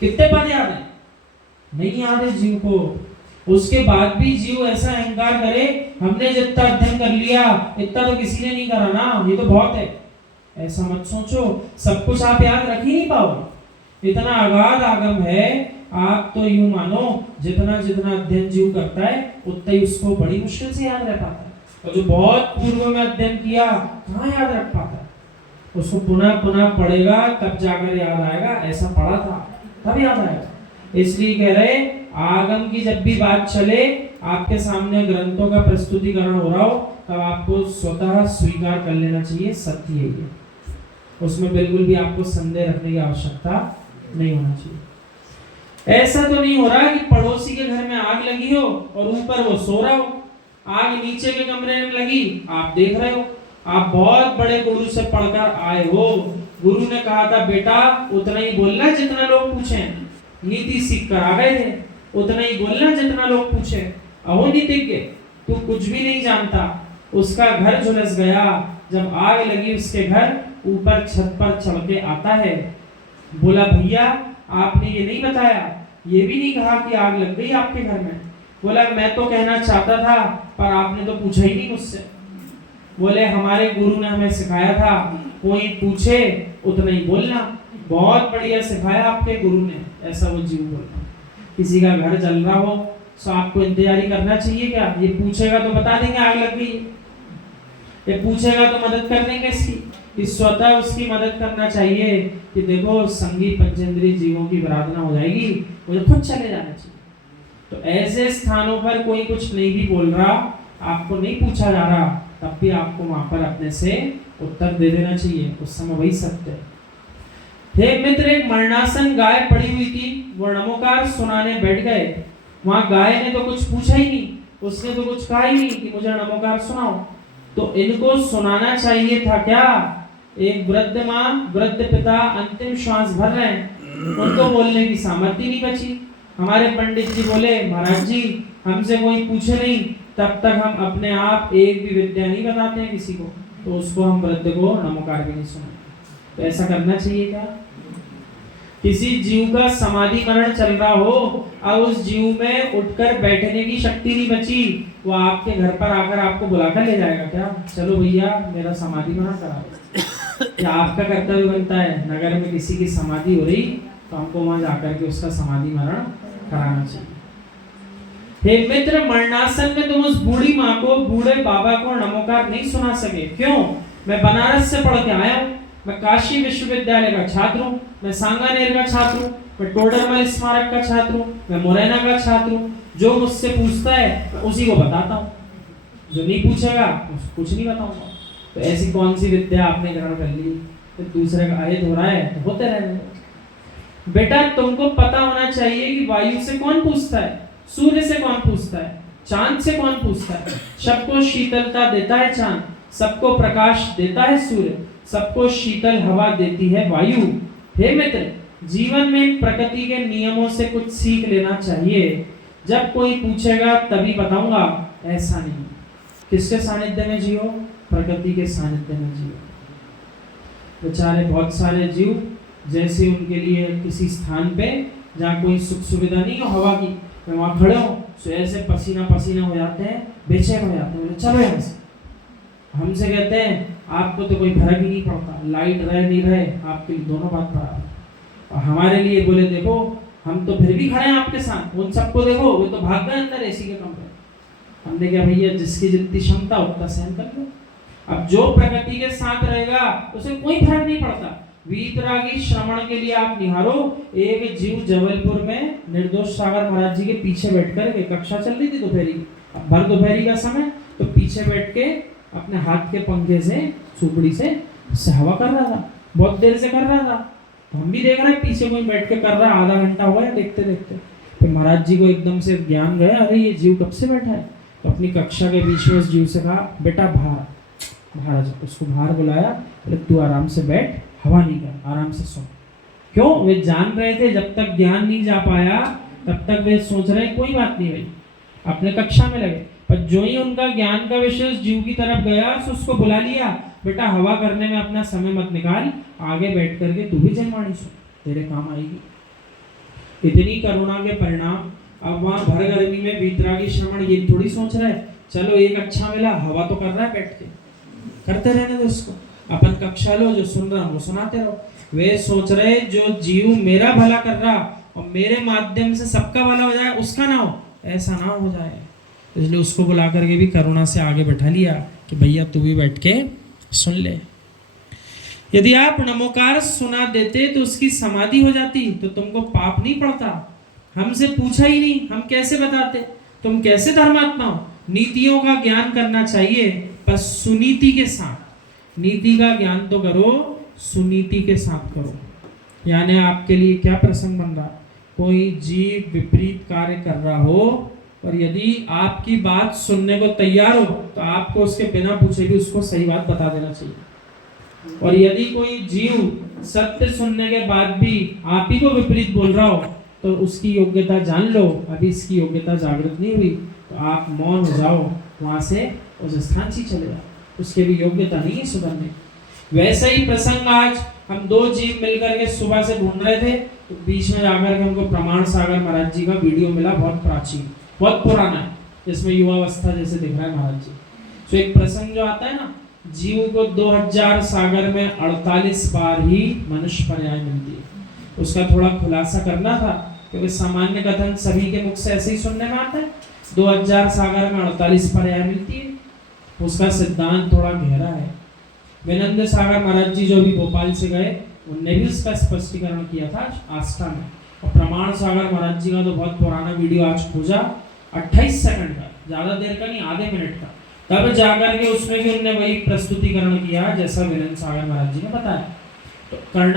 कितने पद याद है? नहीं याद है जीव को। उसके बाद भी जीव ऐसा अहंकार करे, हमने जितना अध्ययन कर लिया इतना तो किसी ने नहीं करा ना, ये तो बहुत है। ऐसा मत सोचो, सब कुछ आप याद रख ही नहीं पाओगे। इतना अगाध आगम है, आप तो यूं मानो जितना जितना अध्ययन जीव करता है उतना ही उसको बड़ी मुश्किल से याद रह पाता है। और जो बहुत पूर्व में अध्ययन किया कहाँ याद रख पाता है? उसको पुनः पुनः पढ़ेगा तब जाकर याद आएगा, ऐसा पढ़ा था तब याद आएगा। इसलिए कह रहे आगम की जब भी बात चले, आपके सामने ग्रंथों का प्रस्तुतिकरण हो रहा हो, तब आपको स्वतः स्वीकार कर लेना चाहिए सत्य है ये। उसमें बिल्कुल भी आपको संदेह रखने की आवश्यकता नहीं होना चाहिए। ऐसा तो नहीं हो रहा कि पड़ोसी के घर में आग लगी हो और ऊपर वो सो रहा हो, आग नीचे के कमरे में लगी, आप देख रहे हो। आप बहुत बड़े गुरु से पढ़कर आए हो, गुरु ने कहा था बेटा उतना ही बोलना जितना लोग पूछे, नीति सीख कर आ गए थे, उतना ही बोलना जितना लोग पूछे। अहो नीतिज्ञ, तू कुछ भी नहीं जानता। उसका घर झुलस गया, जब आग लगी उसके घर, ऊपर छत पर चढ़ के आता है, बोला भैया आपने ये नहीं बताया, ये भी नहीं कहा कि आग लग गई आपके घर में। बोला मैं तो कहना चाहता था पर आपने तो पूछा ही नहीं मुझसे। बोले हमारे गुरु ने हमें सिखाया था कोई पूछे उतना ही बोलना। बहुत बढ़िया सिखाया आपके गुरु ने, ऐसा वो जीव बोलता। किसी का घर जल रहा हो तो आपको इंतजारी करना चाहिए क्या? ये पूछेगा तो बता देंगे आग लग गई, ये पूछेगा तो मदद कर देंगे इसकी। इस स्वतः उसकी मदद करना चाहिए कि देखो संगी पंचेंद्रिय जीवों की आराधना हो जाएगी, मुझे खुद चले जाना चाहिए। तो ऐसे स्थानों पर कोई कुछ नहीं भी बोल रहा, आपको नहीं पूछा जा रहा, तब भी आपको वहां पर अपने से उत्तर दे देना चाहिए, उस समय वही सत्य है। हे मित्र, एक मरणासन गाय पड़ी हुई थी, वो नमोकार सुनाने बैठ गए। वहां गाय ने तो कुछ पूछा ही नहीं, उसने तो कुछ कहा ही नहीं कि मुझे नमोकार सुनाओ। तो इनको सुनाना चाहिए था क्या? एक वृद्ध माँ वृद्ध पिता अंतिम श्वास भर रहे हैं, उनको बोलने की सामर्थ्य नहीं बची। हमारे पंडित जी बोले महाराज जी हमसे कोई पूछे नहीं तब तक हम अपने आप एक भी विद्या नहीं बताते हैं किसी को, तो उसको हम वृद्ध को नमोकार भी नहीं सुनाते। तो ऐसा करना चाहिए क्या? किसी जीव का समाधि मरण चल रहा हो और उस जीव में उठकर बैठने की शक्ति नहीं बची, वो आपके घर पर आकर आपको बुलाकर ले जाएगा क्या? चलो भैया मेरा समाधि मरण करा दो। क्या आपका कर्तव्य बनता है? नगर में किसी की समाधि हो रही तो हमको वहां जाकर के उसका समाधि मरण कराना चाहिए। हे मित्र, मरणासन में तुम उस बूढ़ी माँ को, बूढ़े बाबा को नमोकार नहीं सुना सके, क्यों? मैं बनारस से पढ़ के आया हूँ, मैं काशी विश्वविद्यालय का छात्र हूँ, मैं सांगानेर का छात्र हूँ, मैं टोडरमल स्मारक का छात्र हूँ, मैं मुरैना का छात्र हूँ। जो मुझसे पूछता है उसी को बताता हूँ, जो नहीं पूछेगा उसको कुछ नहीं बताऊंगा। तो ऐसी कौन सी विद्या आपने ग्रहण कर ली? तो दूसरे का अहित हो रहा है तो होते रहने। बेटा तुमको पता होना चाहिए कि वायु से कौन पूछता है, सूर्य से कौन पूछता है, चांद से कौन पूछता है। सबको शीतलता देता है चांद, सबको प्रकाश देता है सूर्य, सबको शीतल हवा देती है वायु। हे मित्र, जीवन में प्रकृति के नियमों से कुछ सीख लेना चाहिए। जब कोई पूछेगा तभी बताऊंगा, ऐसा नहीं। किसके सानिध्य में जियो? प्रकृति के सानिध्य में जियो। बेचारे बहुत सारे जीव जैसे उनके लिए किसी स्थान पे जहाँ कोई सुख सुविधा नहीं हो हवा की, मैं वहाँ खड़े हूँ तो ऐसे पसीना पसीना हो जाते हैं, बेचैन हो जाते हैं, बोले चलो यहाँ से। हमसे कहते हैं आपको तो कोई फर्क ही नहीं पड़ता, लाइट रहे नहीं रहे आपके लिए दोनों बात बराबर। और हमारे लिए बोले देखो हम तो फिर भी खड़े हैं आपके साथ, उन सबको देखो वो तो भाग गए अंदर एसी के कमरे। हमने क्या भैया जिसकी जितनी क्षमता उतना सहन कर लो। अब जो प्रकृति के साथ रहेगा उसे कोई फर्क नहीं पड़ता। वीतरागी श्रवण के लिए आप निहारो, एक जीव जबलपुर में निर्दोष सागर महाराज जी के पीछे बैठकर के कक्षा चल रही थी दोपहरी, भर दोपहरी का समय, तो पीछे बैठ के अपने हाथ के पंखे से सुपड़ी से हवा कर रहा था, बहुत देर से कर रहा था। तो हम भी देख रहे हैं पीछे कोई बैठ के कर रहा है, आधा घंटा हुआ है देखते देखते। फिर महाराज जी को एकदम से ज्ञान गया, अरे ये जीव कब से बैठा है। तो अपनी कक्षा के बीच में उस जीव से कहा बेटा बाहर, महाराज उसको बाहर बुलाया, बोले तू आराम से बैठ, हवा नहीं कर, आराम से सो। क्यों? वे जान रहे थे जब तक ज्ञान नहीं जा पाया तब तक वे सोच रहे कोई बात नहीं भाई, अपने कक्षा में लगे। पर जो ही उनका ज्ञान का विषय उस जीव की तरफ गया तो उसको बुला लिया, बेटा हवा करने में अपना समय मत निकाल, आगे बैठ करके तू भी जनवाणी सुन, तेरे काम आएगी। इतनी करुणा के परिणाम। अब वहाँ भर गर्मी में वीतरागी श्रवण ये थोड़ी सोच रहा है चलो एक अच्छा मिला, हवा तो कर रहा है बैठ के, करते रहने दो इसको, अपन कक्षा लो, जो सुन रहा वो सुनाते रहो। वे सोच रहे जो जीव मेरा भला कर रहा और मेरे माध्यम से सबका भला हो जाए उसका ना हो, ऐसा ना हो जाए। इसलिए उसको बुला करके भी करुणा से आगे बैठा लिया कि भैया तू भी बैठ के सुन ले। यदि आप नमोकार सुना देते तो उसकी समाधि हो जाती, तो तुमको पाप नहीं पड़ता। हमसे पूछा ही नहीं, हम कैसे बताते, तुम कैसे धर्मात्मा हो। नीतियों का ज्ञान करना चाहिए पर सुनीति के साथ। नीति का ज्ञान तो करो, सुनीति के साथ करो। यानी आपके लिए क्या प्रसंग बन रहा, कोई जीव विपरीत कार्य कर रहा हो और यदि आपकी बात सुनने को तैयार हो तो आपको उसके बिना पूछे भी उसको सही बात बता देना चाहिए। और यदि कोई जीव सत्य सुनने के बाद भी आप ही को विपरीत बोल रहा हो तो उसकी योग्यता जान लो, अभी इसकी योग्यता जागृत नहीं हुई, तो आप मौन हो जाओ, वहां से उस स्थान से चले जाओ, उसके भी योग्यता नहीं है सुधरने। वैसा ही प्रसंग आज हम दो जीव मिलकर के सुबह से ढूंढ रहे थे, तो बीच में जाकर के हमको प्रमाण सागर महाराज जी का वीडियो मिला, बहुत प्राचीन, बहुत पुराना है, जिसमें युवावस्था जैसे दिख रहा है महाराज जी। तो एक प्रसंग जो आता है ना, जीव को 2000 सागर में 48 बार ही मनुष्य पर्याय मिलती है, उसका थोड़ा खुलासा करना था क्योंकि सामान्य कथन सभी के मुख से ऐसे ही सुनने में आता है। 2000 सागर में 48 पर्याय मिलती है, उसका सिद्धांत थोड़ा गहरा है। विनंद सागर महाराज जी जो भी भोपाल से गए, उनने भी उसका स्पष्टीकरण किया था आस्था में। और प्रमाण सागर महाराज जी का तो बहुत पुराना वीडियो आज खोजा, 28 सेकंड का, ज्यादा देर का नहीं, आधे मिनट का, तब जाकर के उसमें भी उन्होंने वही प्रस्तुतिकरण किया जैसा विनंद सागर महाराज जी ने बताया। तो करना